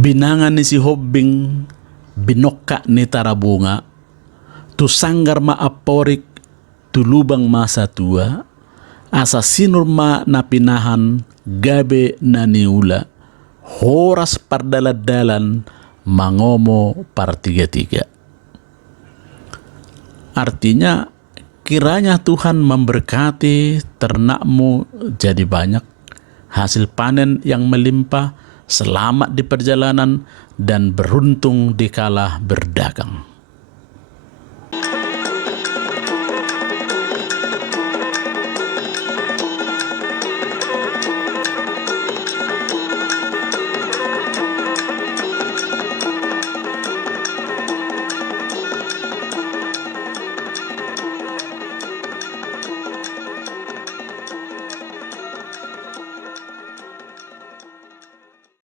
Binangan ni si Hobbing binokka ni tarabunga, tu sanggar maaporik tu lubang masa tua, asa sinurma na pinahan gabe na niula, horas pardaladalan mangomo partiga-tiga. Artinya kiranya Tuhan memberkati ternakmu jadi banyak, hasil panen yang melimpah, selamat di perjalanan, dan beruntung dikala berdagang.